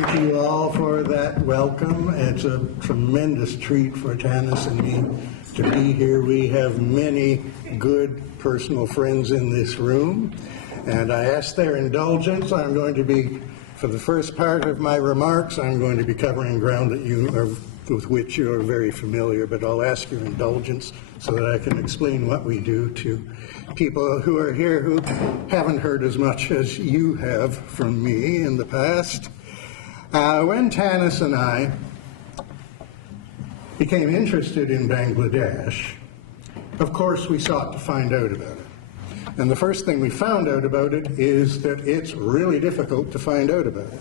thank you all for that welcome. It's a tremendous treat for Tanis and me to be here. We have many good personal friends in this room, and I ask their indulgence. I'm going to be, for the first part of my remarks, I'm going to be covering ground that with which you are very familiar, but I'll ask your indulgence so that I can explain what we do to people who are here who haven't heard as much as you have from me in the past. When Tanis and I became interested in Bangladesh, of course we sought to find out about it. And the first thing we found out about it is that it's really difficult to find out about it.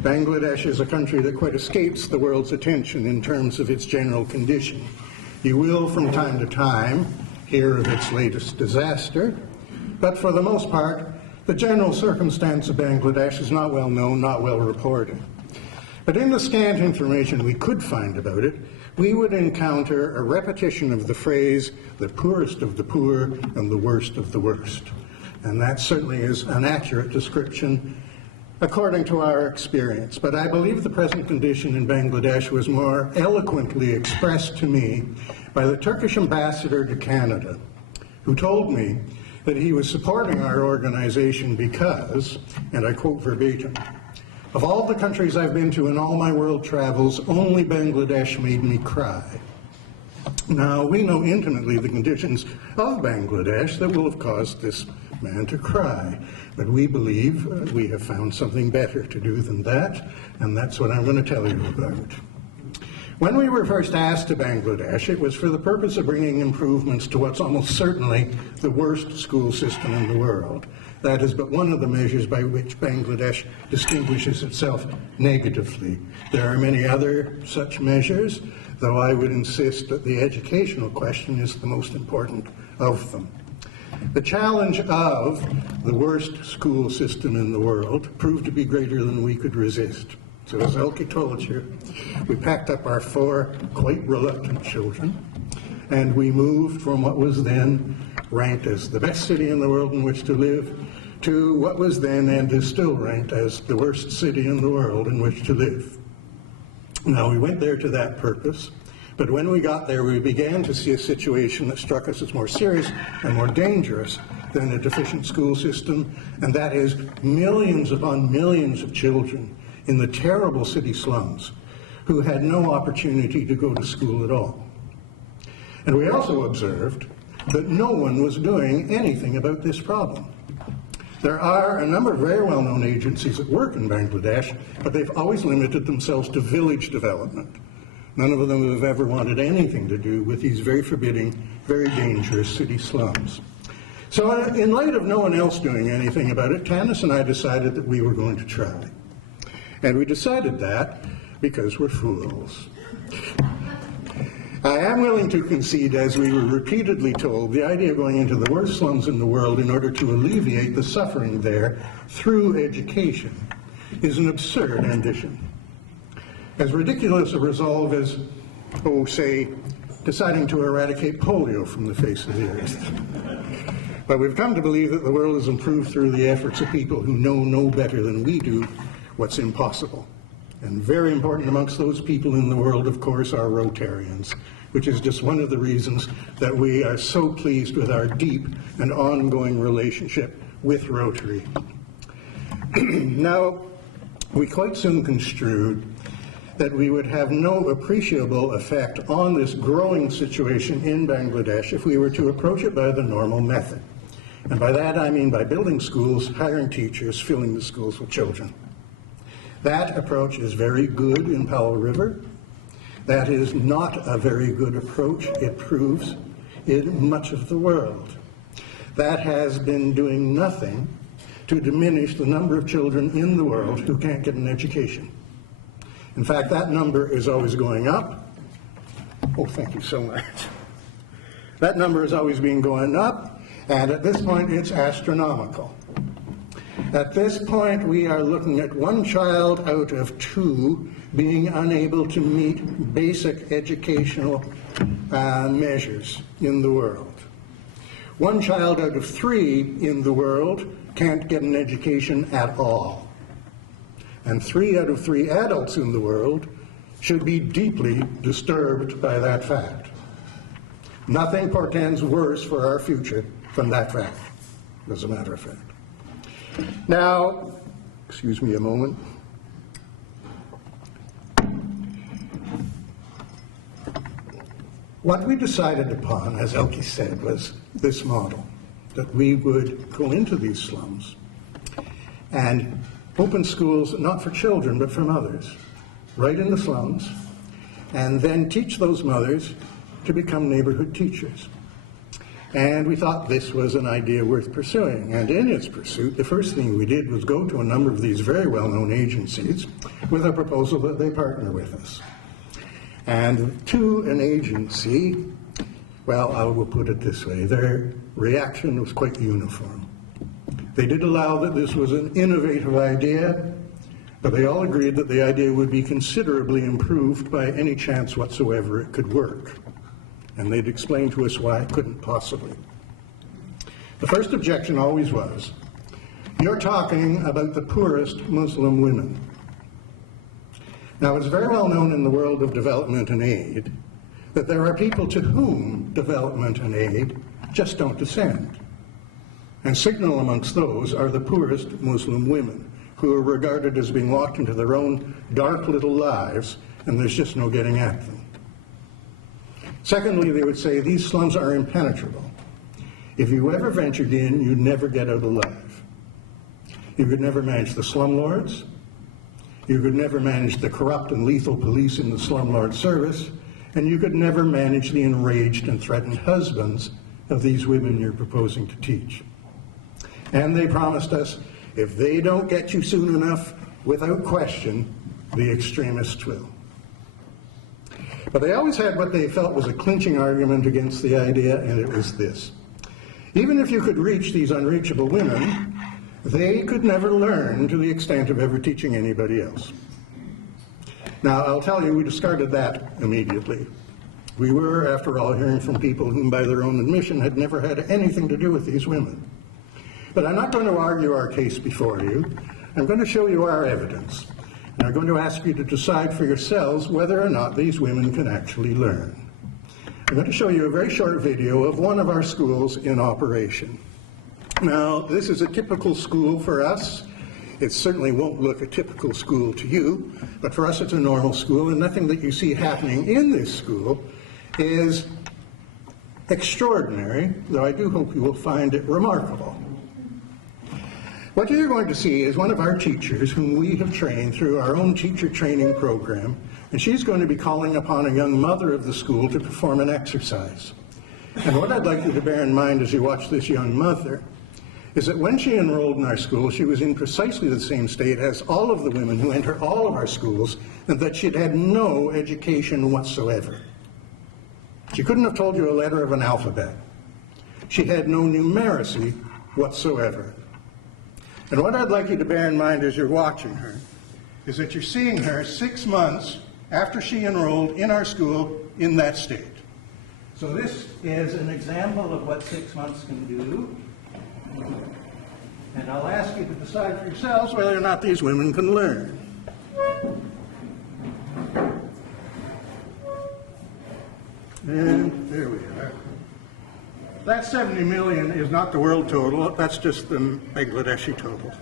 Bangladesh is a country that quite escapes the world's attention in terms of its general condition. You will, from time to time, hear of its latest disaster, but for the most part, the general circumstance of Bangladesh is not well known, not well reported. But in the scant information we could find about it, we would encounter a repetition of the phrase, the poorest of the poor and the worst of the worst. And that certainly is an accurate description according to our experience. But I believe the present condition in Bangladesh was more eloquently expressed to me by the Turkish ambassador to Canada, who told me that he was supporting our organization because, and I quote verbatim, "Of all the countries I've been to in all my world travels, only Bangladesh made me cry." Now, we know intimately the conditions of Bangladesh that will have caused this man to cry, but we believe we have found something better to do than that, and that's what I'm going to tell you about. When we were first asked to Bangladesh, it was for the purpose of bringing improvements to what's almost certainly the worst school system in the world. That is but one of the measures by which Bangladesh distinguishes itself negatively. There are many other such measures, though I would insist that the educational question is the most important of them. The challenge of the worst school system in the world proved to be greater than we could resist. So as Elke told you, we packed up our 4 quite reluctant children, and we moved from what was then ranked as the best city in the world in which to live to what was then and is still ranked as the worst city in the world in which to live. Now, we went there to that purpose, but when we got there, we began to see a situation that struck us as more serious and more dangerous than a deficient school system, and that is millions upon millions of children in the terrible city slums who had no opportunity to go to school at all. And we also observed that no one was doing anything about this problem. There are a number of very well-known agencies that work in Bangladesh, but they've always limited themselves to village development. None of them have ever wanted anything to do with these very forbidding, very dangerous city slums. So in light of no one else doing anything about it, Tanis and I decided that we were going to try. And we decided that because we're fools. I am willing to concede, as we were repeatedly told, the idea of going into the worst slums in the world in order to alleviate the suffering there through education is an absurd ambition. As ridiculous a resolve as, say, deciding to eradicate polio from the face of the earth. But we've come to believe that the world is improved through the efforts of people who know no better than we do what's impossible. And very important amongst those people in the world, of course, are Rotarians, which is just one of the reasons that we are so pleased with our deep and ongoing relationship with Rotary. Now, we quite soon construed that we would have no appreciable effect on this growing situation in Bangladesh if we were to approach it by the normal method. And by that I mean by building schools, hiring teachers, filling the schools with children. That approach is very good in Powell River. That is not a very good approach, it proves, in much of the world. That has been doing nothing to diminish the number of children in the world who can't get an education. In fact, that number is always going up. Oh, thank you so much. That number has always been going up, and at this point it's astronomical. At this point, we are looking at 1 child out of 2 being unable to meet basic educational measures in the world. 1 child out of 3 in the world can't get an education at all. And 3 out of 3 adults in the world should be deeply disturbed by that fact. Nothing portends worse for our future than that fact, as a matter of fact. Now, excuse me a moment. What we decided upon, as Elke said, was this model, that we would go into these slums and open schools not for children but for mothers, right in the slums, and then teach those mothers to become neighborhood teachers. And we thought this was an idea worth pursuing. And in its pursuit, the first thing we did was go to a number of these very well-known agencies with a proposal that they partner with us. And to an agency, well, I will put it this way, their reaction was quite uniform. They did allow that this was an innovative idea, but they all agreed that the idea would be considerably improved by any chance whatsoever it could work. And they'd explain to us why it couldn't possibly. The first objection always was, you're talking about the poorest Muslim women. Now, it's very well known in the world of development and aid that there are people to whom development and aid just don't descend. And signal amongst those are the poorest Muslim women, who are regarded as being locked into their own dark little lives, and there's just no getting at them. Secondly, they would say these slums are impenetrable. If you ever ventured in, you'd never get out alive. You could never manage the slumlords. You could never manage the corrupt and lethal police in the slumlord service, and you could never manage the enraged and threatened husbands of these women you're proposing to teach. And they promised us, if they don't get you soon enough, without question, the extremists will. But they always had what they felt was a clinching argument against the idea, and it was this. Even if you could reach these unreachable women, they could never learn to the extent of ever teaching anybody else. Now, I'll tell you, we discarded that immediately. We were, after all, hearing from people whom, by their own admission, had never had anything to do with these women. But I'm not going to argue our case before you. I'm going to show you our evidence. And I'm going to ask you to decide for yourselves whether or not these women can actually learn. I'm going to show you a very short video of one of our schools in operation. Now, this is a typical school for us. It certainly won't look a typical school to you, but for us it's a normal school, and nothing that you see happening in this school is extraordinary, though I do hope you will find it remarkable. What you're going to see is one of our teachers whom we have trained through our own teacher training program, and she's going to be calling upon a young mother of the school to perform an exercise. And what I'd like you to bear in mind as you watch this young mother is that when she enrolled in our school, she was in precisely the same state as all of the women who enter all of our schools, and that she'd had no education whatsoever. She couldn't have told you a letter of an alphabet. She had no numeracy whatsoever. And what I'd like you to bear in mind as you're watching her is that you're seeing her 6 months after she enrolled in our school in that state. So this is an example of what 6 months can do. And I'll ask you to decide for yourselves whether or not these women can learn. And there we are. That 70 million is not the world total, that's just the Bangladeshi total.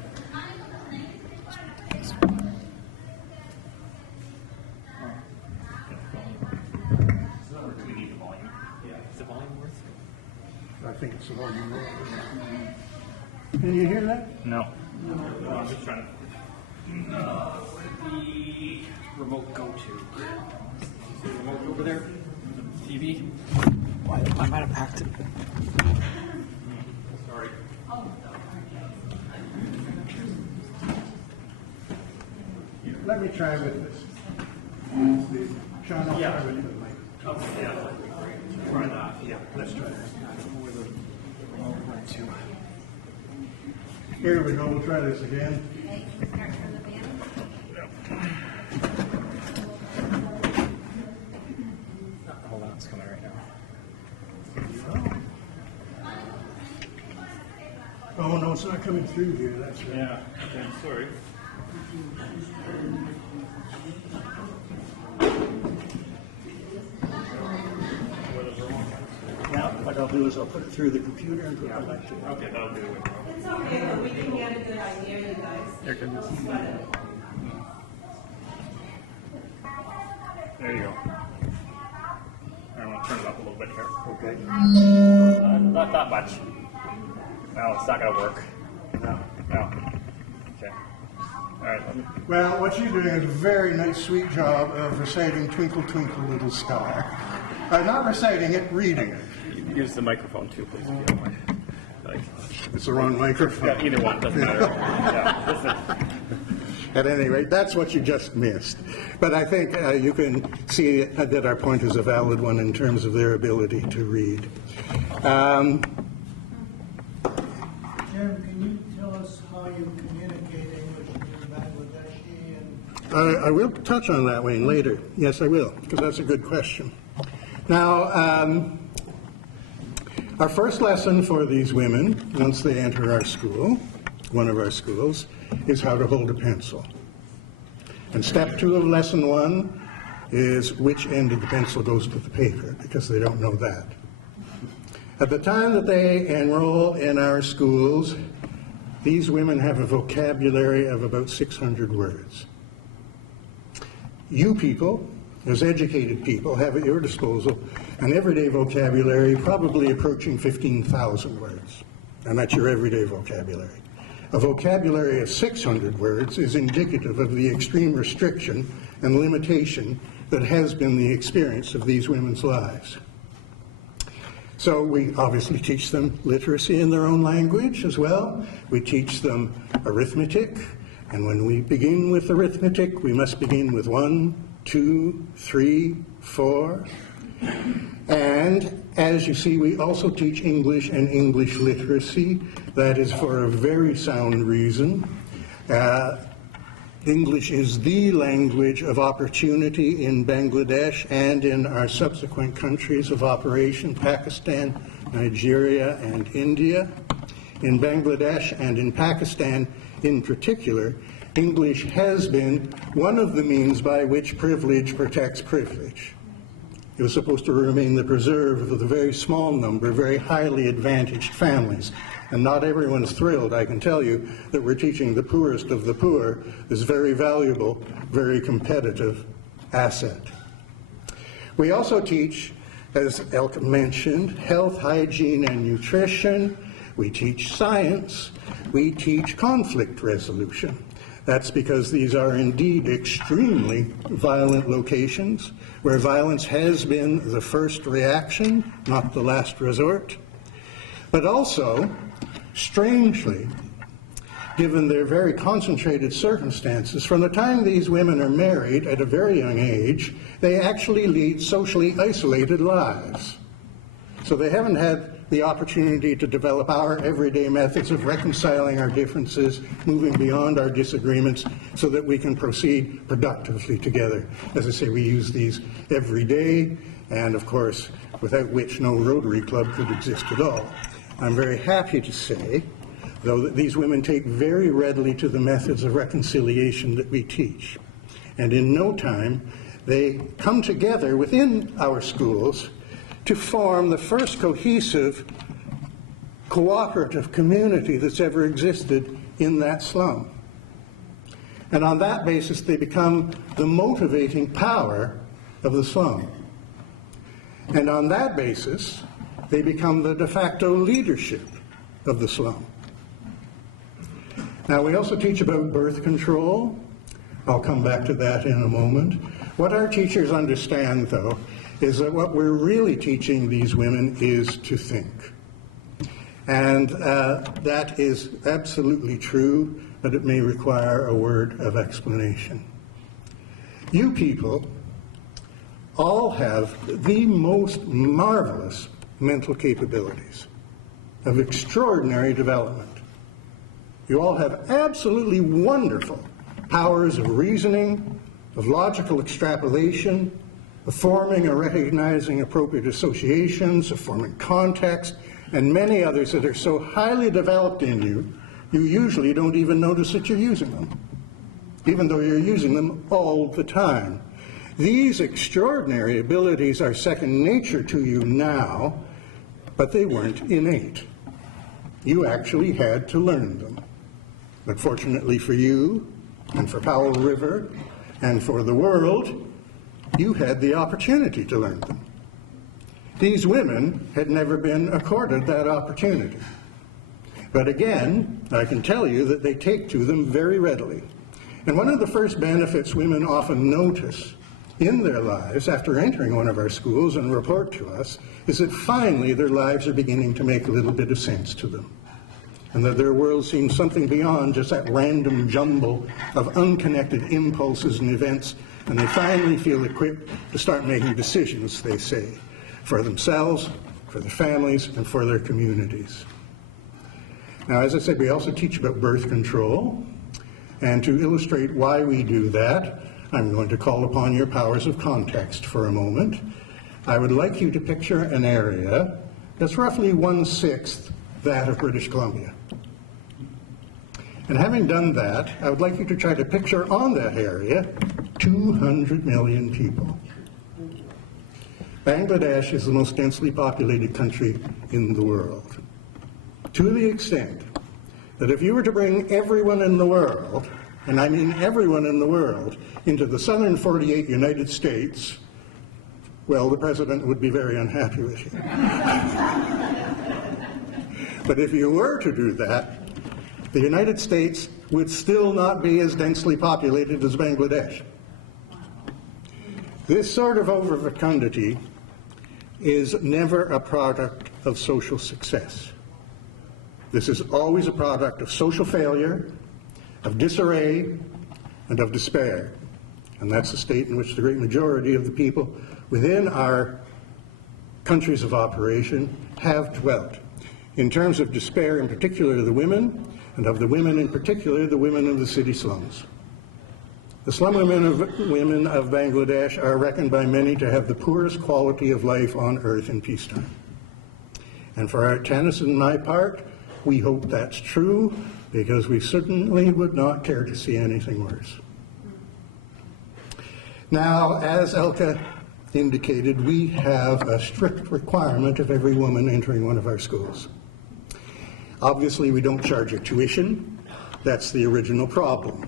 I think it's the volume. Can you hear that? No. No, I'm just trying to. Where did the remote go to? Is the remote over there? The TV? I might have packed it. Sorry. Let me try with this. Sean, I'll try with the mic. Okay, yeah, that would be great. Try that. Yeah, let's try this. Where the remote went to. Here we go, we'll try this again. Hold on, it's coming right now. Oh, no, it's not coming through here, that's right. Yeah, okay, sorry. Now, what I'll do is I'll put it through the computer and put it back to you. Okay, that'll do it. It's okay, but we can get a good idea, you guys. There you go. Sweat it. There you go. I'm going to turn it up a little bit here. Okay. Not that much. No, it's not going to work. Now, No. Okay. All right. Let me, Well, what you're doing is a very nice, sweet job of reciting Twinkle, Twinkle, Little Star. Not reciting it, reading it. use the microphone too, please, if you don't mind. Like, It's the wrong microphone. yeah, either one, doesn't matter. Yeah, At any rate, that's what you just missed. But I think you can see that our point is a valid one in terms of their ability to read. Jim, can you tell us how you communicate English in Bangladeshi? And I will touch on that, Wayne, later. Yes, I will, because that's a good question. Now, our first lesson for these women, once they enter our school, one of our schools, is how to hold a pencil. And step 2 of lesson 1 is which end of the pencil goes to the paper, because they don't know that. At the time that they enroll in our schools, these women have a vocabulary of about 600 words. You people, as educated people, have at your disposal an everyday vocabulary probably approaching 15,000 words. And that's your everyday vocabulary. A vocabulary of 600 words is indicative of the extreme restriction and limitation that has been the experience of these women's lives. So we obviously teach them literacy in their own language as well. We teach them arithmetic, and when we begin with arithmetic, we must begin with 1, 2, 3, 4. And as you see, we also teach English and English literacy. That is for a very sound reason. English is the language of opportunity in Bangladesh and in our subsequent countries of operation, Pakistan, Nigeria, and India. In Bangladesh and in Pakistan in particular, English has been one of the means by which privilege protects privilege. It was supposed to remain the preserve of the very small number, very highly advantaged families. And not everyone's thrilled, I can tell you, that we're teaching the poorest of the poor this very valuable, very competitive asset. We also teach, as Elke mentioned, health, hygiene, and nutrition. We teach science. We teach conflict resolution. That's because these are indeed extremely violent locations where violence has been the first reaction, not the last resort. But also, strangely, given their very concentrated circumstances, from the time these women are married at a very young age, they actually lead socially isolated lives. So they haven't had the opportunity to develop our everyday methods of reconciling our differences, moving beyond our disagreements, so that we can proceed productively together. As I say, we use these every day, and of course, without which no Rotary Club could exist at all. I'm very happy to say, though, that these women take very readily to the methods of reconciliation that we teach. And in no time, they come together within our schools to form the first cohesive, cooperative community that's ever existed in that slum. And on that basis, they become the motivating power of the slum. And on that basis, they become the de facto leadership of the slum. Now, we also teach about birth control. I'll come back to that in a moment. What our teachers understand, though, is that what we're really teaching these women is to think. And that is absolutely true, but it may require a word of explanation. You people all have the most marvelous mental capabilities of extraordinary development. You all have absolutely wonderful powers of reasoning, of logical extrapolation, of forming or recognizing appropriate associations, of forming context, and many others that are so highly developed in you, you usually don't even notice that you're using them. even though you're using them all the time. These extraordinary abilities are second nature to you now, but they weren't innate. You actually had to learn them. But fortunately for you, and for Powell River, and for the world, you had the opportunity to learn them. These women had never been accorded that opportunity. But again, I can tell you that they take to them very readily. And one of the first benefits women often notice in their lives after entering one of our schools and report to us is that finally their lives are beginning to make a little bit of sense to them, and that their world seems something beyond just that random jumble of unconnected impulses and events, and they finally feel equipped to start making decisions, they say, for themselves, for their families, and for their communities. Now, as I said, we also teach about birth control, and to illustrate why we do that, I'm going to call upon your powers of context for a moment. I would like you to picture an area that's roughly 1/6 that of British Columbia. And having done that, I would like you to try to picture on that area 200 million people. Bangladesh is the most densely populated country in the world, to the extent that if you were to bring everyone in the world, and I mean everyone in the world, into the southern 48 United States, well, the president would be very unhappy with you. But if you were to do that, the United States would still not be as densely populated as Bangladesh. This sort of overfecundity is never a product of social success. This is always a product of social failure, of disarray, and of despair. And that's the state in which the great majority of the people within our countries of operation have dwelt. In terms of despair, in particular the women, and of the women in particular, the women of the city slums. The slum women of Bangladesh are reckoned by many to have the poorest quality of life on earth in peacetime. And for our Tannis and my part, we hope that's true, because we certainly would not care to see anything worse. Now, as Elke indicated, we have a strict requirement of every woman entering one of our schools. Obviously, we don't charge her tuition. That's the original problem.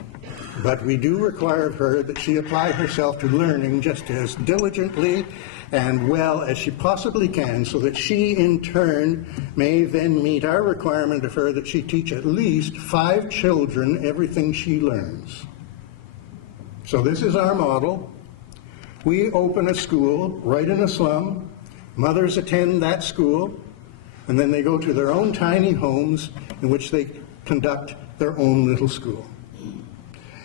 But we do require of her that she apply herself to learning just as diligently and well as she possibly can, so that she in turn may then meet our requirement of her that she teach at least 5 children everything she learns. So this is our model. We open a school right in a slum. Mothers attend that school, and then they go to their own tiny homes in which they conduct their own little school.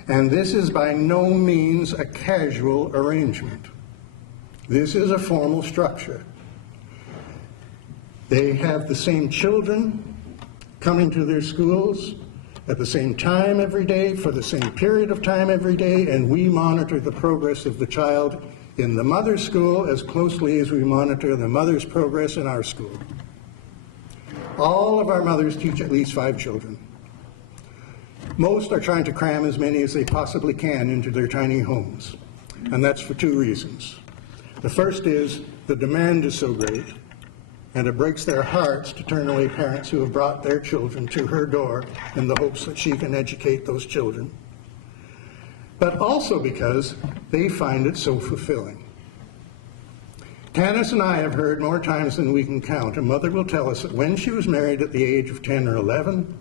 And this is by no means a casual arrangement. This is a formal structure. They have the same children coming to their schools at the same time every day, for the same period of time every day, and we monitor the progress of the child in the mother's school as closely as we monitor the mother's progress in our school. All of our mothers teach at least 5 children. Most are trying to cram as many as they possibly can into their tiny homes, and that's for 2 reasons. The first is the demand is so great, and it breaks their hearts to turn away parents who have brought their children to her door in the hopes that she can educate those children. But also because they find it so fulfilling. Tannis and I have heard more times than we can count, a mother will tell us that when she was married at the age of 10 or 11,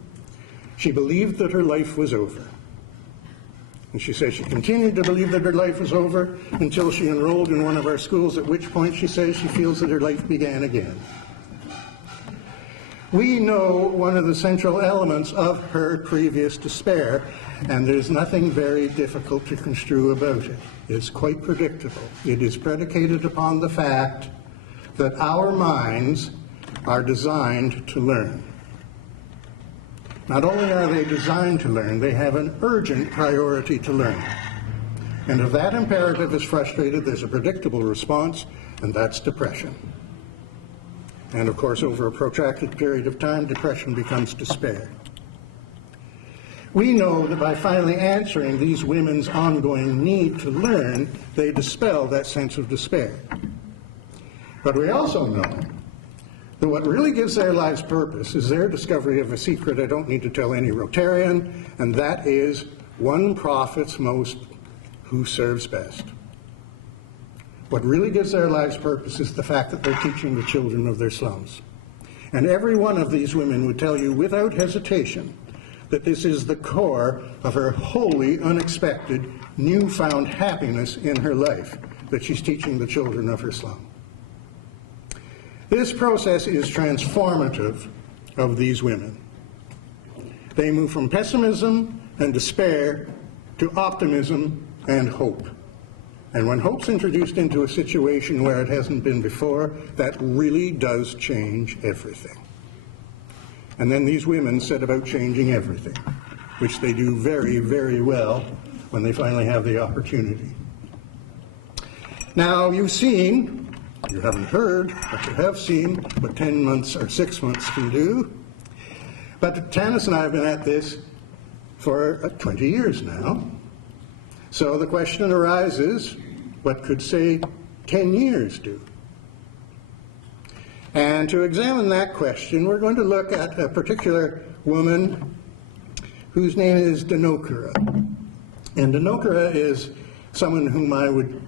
she believed that her life was over. And she says she continued to believe that her life was over until she enrolled in one of our schools, at which point she says she feels that her life began again. We know one of the central elements of her previous despair, and there's nothing very difficult to construe about it. It's quite predictable. It is predicated upon the fact that our minds are designed to learn. Not only are they designed to learn, they have an urgent priority to learn. And if that imperative is frustrated, there's a predictable response, and that's depression. And of course, over a protracted period of time, depression becomes despair. We know that by finally answering these women's ongoing need to learn, they dispel that sense of despair. But we also know that what really gives their lives purpose is their discovery of a secret I don't need to tell any Rotarian, and that is one profits most who serves best. What really gives their lives purpose is the fact that they're teaching the children of their slums. And every one of these women would tell you without hesitation that this is the core of her wholly unexpected, newfound happiness in her life, that she's teaching the children of her slum. This process is transformative of these women. They move from pessimism and despair to optimism and hope. And when hope's introduced into a situation where it hasn't been before, that really does change everything. And then these women set about changing everything, which they do very, very well when they finally have the opportunity. Now, you've seen, you haven't heard, but you have seen what 10 months or 6 months can do. But Tanis and I have been at this for 20 years now. So the question arises, what could, say, 10 years do? And to examine that question, we're going to look at a particular woman whose name is Dinokura. And Dinokura is someone whom I would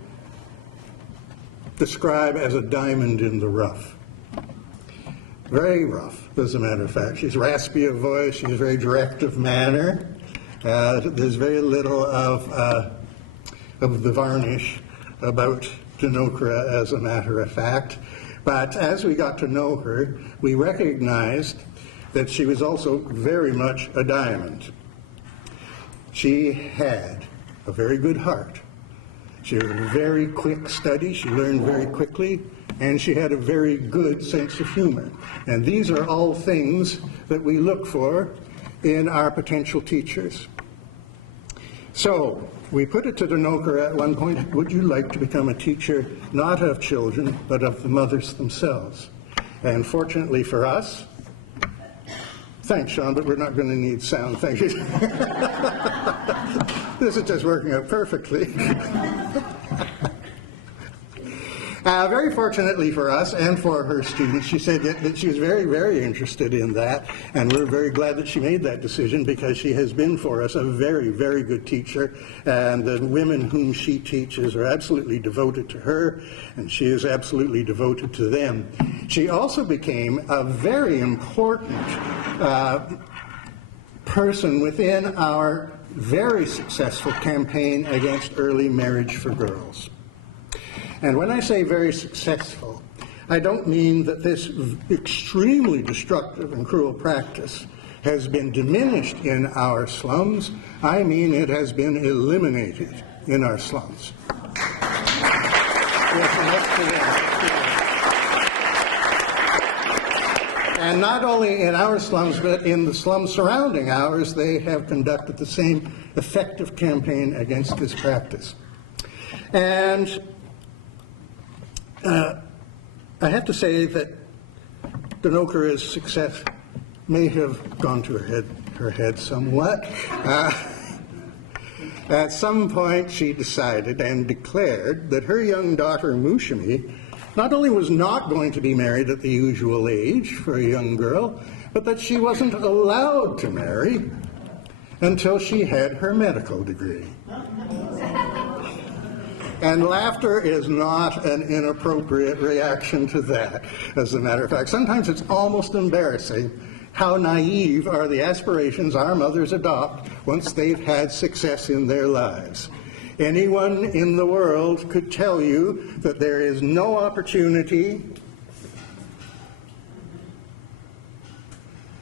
describe as a diamond in the rough. Very rough, as a matter of fact. She's raspy of voice, she's very direct of manner. There's very little of the varnish about Dinokura, as a matter of fact. But as we got to know her, we recognized that she was also very much a diamond. She had a very good heart. She was a very quick study, she learned very quickly, and she had a very good sense of humor. And these are all things that we look for in our potential teachers. So, we put it to Dinokura at one point, would you like to become a teacher not of children, but of the mothers themselves? And fortunately for us, thanks, Sean, but we're not going to need sound, thank you. This is just working out perfectly. Very fortunately for us and for her students, she said that she was very, very interested in that, and we're very glad that she made that decision because she has been for us a very, very good teacher, and the women whom she teaches are absolutely devoted to her, and she is absolutely devoted to them. She also became a very important person within our very successful campaign against early marriage for girls. And when I say very successful, I don't mean that this extremely destructive and cruel practice has been diminished in our slums. I mean it has been eliminated in our slums. And not only in our slums, but in the slums surrounding ours, they have conducted the same effective campaign against this practice. And I have to say that Dinokura's success may have gone to her head somewhat. At some point she decided and declared that her young daughter Mushimi not only was not going to be married at the usual age for a young girl, but that she wasn't allowed to marry until she had her medical degree. And laughter is not an inappropriate reaction to that, as a matter of fact. Sometimes it's almost embarrassing how naive are the aspirations our mothers adopt once they've had success in their lives. Anyone in the world could tell you that there is no opportunity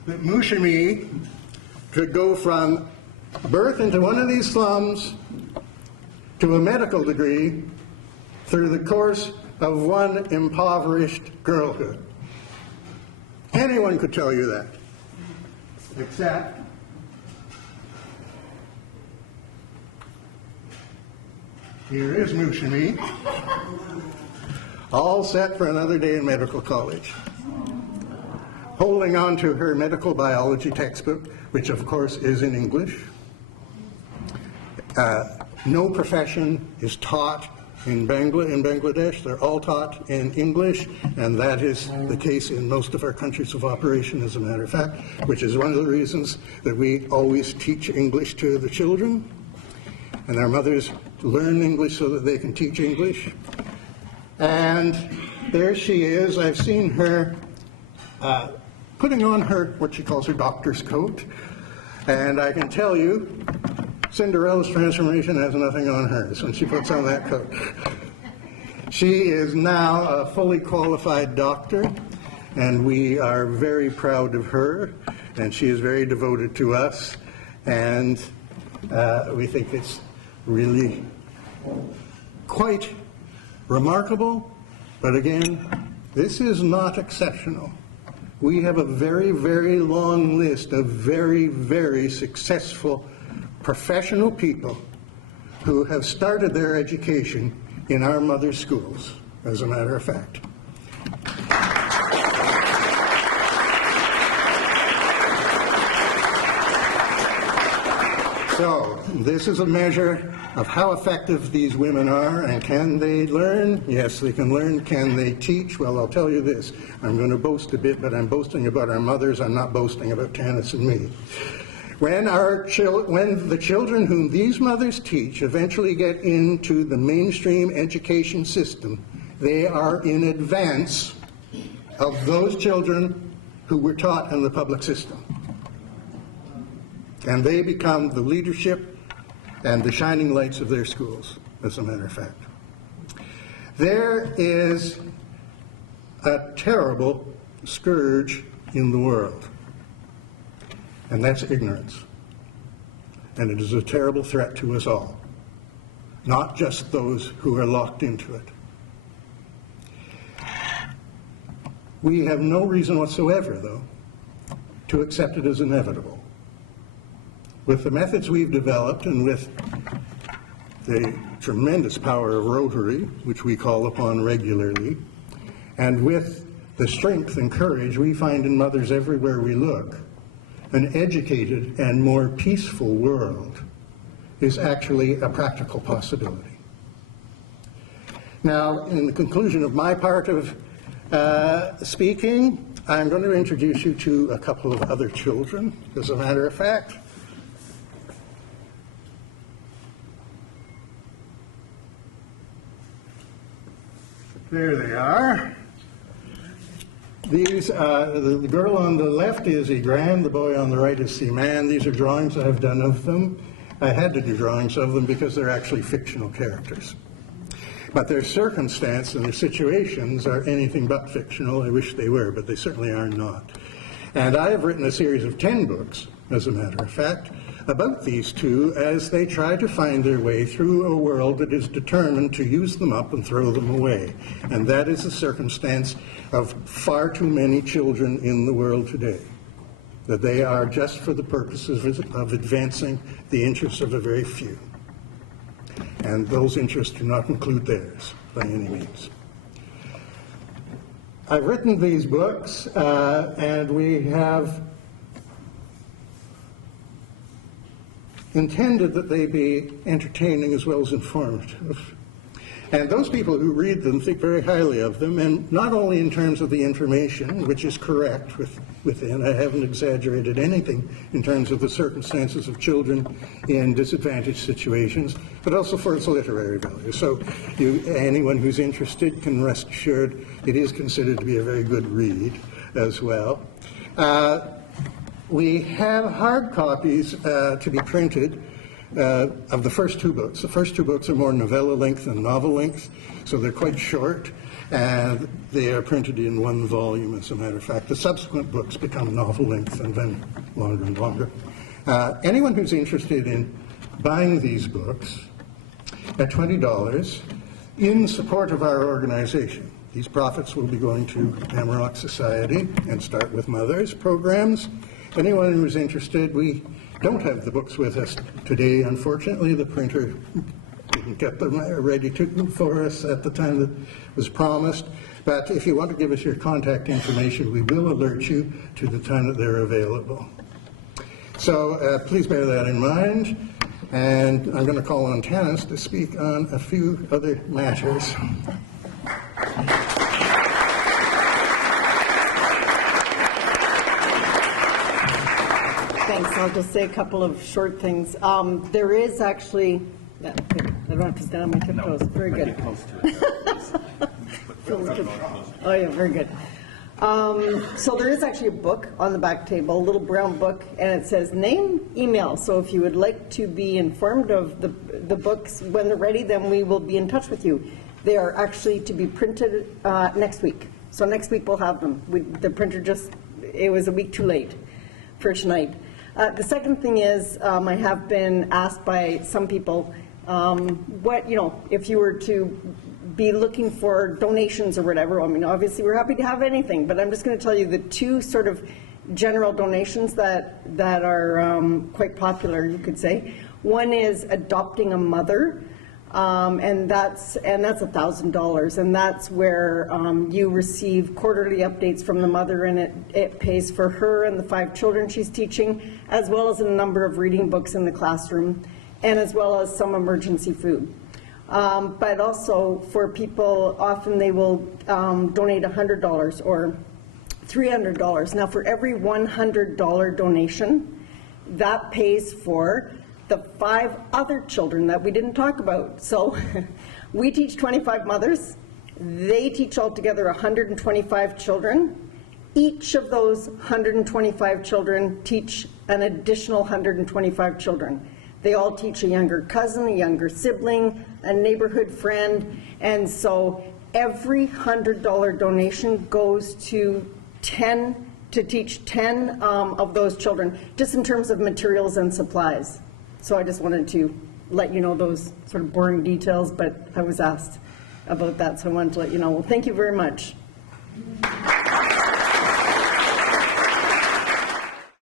that Mushimi could go from birth into one of these slums to a medical degree through the course of one impoverished girlhood. Anyone could tell you that, except here is Mushimi, all set for another day in medical college. holding on to her medical biology textbook, which of course is in English. No profession is taught in Bangladesh. They're all taught in English, and that is the case in most of our countries of operation, as a matter of fact, which is one of the reasons that we always teach English to the children, and our mothers learn English so that they can teach English. And there she is. I've seen her putting on her, what she calls her doctor's coat, and I can tell you, Cinderella's transformation has nothing on hers when she puts on that coat. She is now a fully qualified doctor, and we are very proud of her, and she is very devoted to us, and we think it's really quite remarkable. But again, this is not exceptional. We have a very, very long list of very, very successful professional people who have started their education in our mother schools, as a matter of fact. So, this is a measure of how effective these women are, and can they learn? Yes, they can learn. Can they teach? Well, I'll tell you this. I'm going to boast a bit, but I'm boasting about our mothers. I'm not boasting about Tanis and me. When the children whom these mothers teach eventually get into the mainstream education system, they are in advance of those children who were taught in the public system. And they become the leadership and the shining lights of their schools, as a matter of fact. There is a terrible scourge in the world, and that's ignorance. And it is a terrible threat to us all, not just those who are locked into it. We have no reason whatsoever, though, to accept it as inevitable. With the methods we've developed, and with the tremendous power of Rotary, which we call upon regularly, and with the strength and courage we find in mothers everywhere we look, an educated and more peaceful world is actually a practical possibility. Now, in the conclusion of my part of speaking, I'm going to introduce you to a couple of other children, as a matter of fact. There they are. These, the girl on the left is Igran, the boy on the right is Seaman. These are drawings I've done of them. I had to do drawings of them because they're actually fictional characters. But their circumstance and their situations are anything but fictional. I wish they were, but they certainly are not. And I have written a series of 10 books, as a matter of fact, about these two as they try to find their way through a world that is determined to use them up and throw them away. And that is the circumstance of far too many children in the world today, that they are just for the purposes of advancing the interests of a very few. And those interests do not include theirs by any means. I've written these books, and we have intended that they be entertaining as well as informative. And those people who read them think very highly of them, and not only in terms of the information, which is correct within. I haven't exaggerated anything in terms of the circumstances of children in disadvantaged situations, but also for its literary value. So anyone who's interested can rest assured it is considered to be a very good read as well. We have hard copies to be printed of the first two books. The first two books are more novella length than novel length, so they're quite short, and they are printed in one volume, as a matter of fact. The subsequent books become novel length and then longer and longer. Anyone who's interested in buying these books at $20 in support of our organization, these profits will be going to Amarok Society and Start With Mothers programs. Anyone who is interested, we don't have the books with us today, unfortunately. The printer didn't get them ready for us at the time that was promised. But if you want to give us your contact information, we will alert you to the time that they're available. So please bear that in mind. And I'm going to call on Tanis to speak on a few other matters. Thanks. I'll just say a couple of short things. There is actually, yeah, good. I don't have to stand on my tiptoes. Very good. Feels good. Oh yeah, very good. So there is actually a book on the back table, a little brown book, and it says name, email. So if you would like to be informed of the books when they're ready, then we will be in touch with you. They are actually to be printed next week. So next week we'll have them. The printer it was a week too late for tonight. The second thing is, I have been asked by some people, if you were to be looking for donations or whatever. I mean, obviously we're happy to have anything, but I'm just going to tell you the two sort of general donations that are quite popular, you could say. One is adopting a mother, and that's $1,000, and that's where you receive quarterly updates from the mother, and it pays for her and the 5 children she's teaching, as well as a number of reading books in the classroom, and as well as some emergency food. But also for people, often they will donate $100 or $300. Now for every $100 donation, that pays for the 5 other children that we didn't talk about. So we teach 25 mothers. They teach altogether 125 children. Each of those 125 children teach an additional 125 children. They all teach a younger cousin, a younger sibling, a neighborhood friend, and so every $100 donation goes to teach 10 of those children, just in terms of materials and supplies. So I just wanted to let you know those sort of boring details, but I was asked about that, so I wanted to let you know. Well, thank you very much.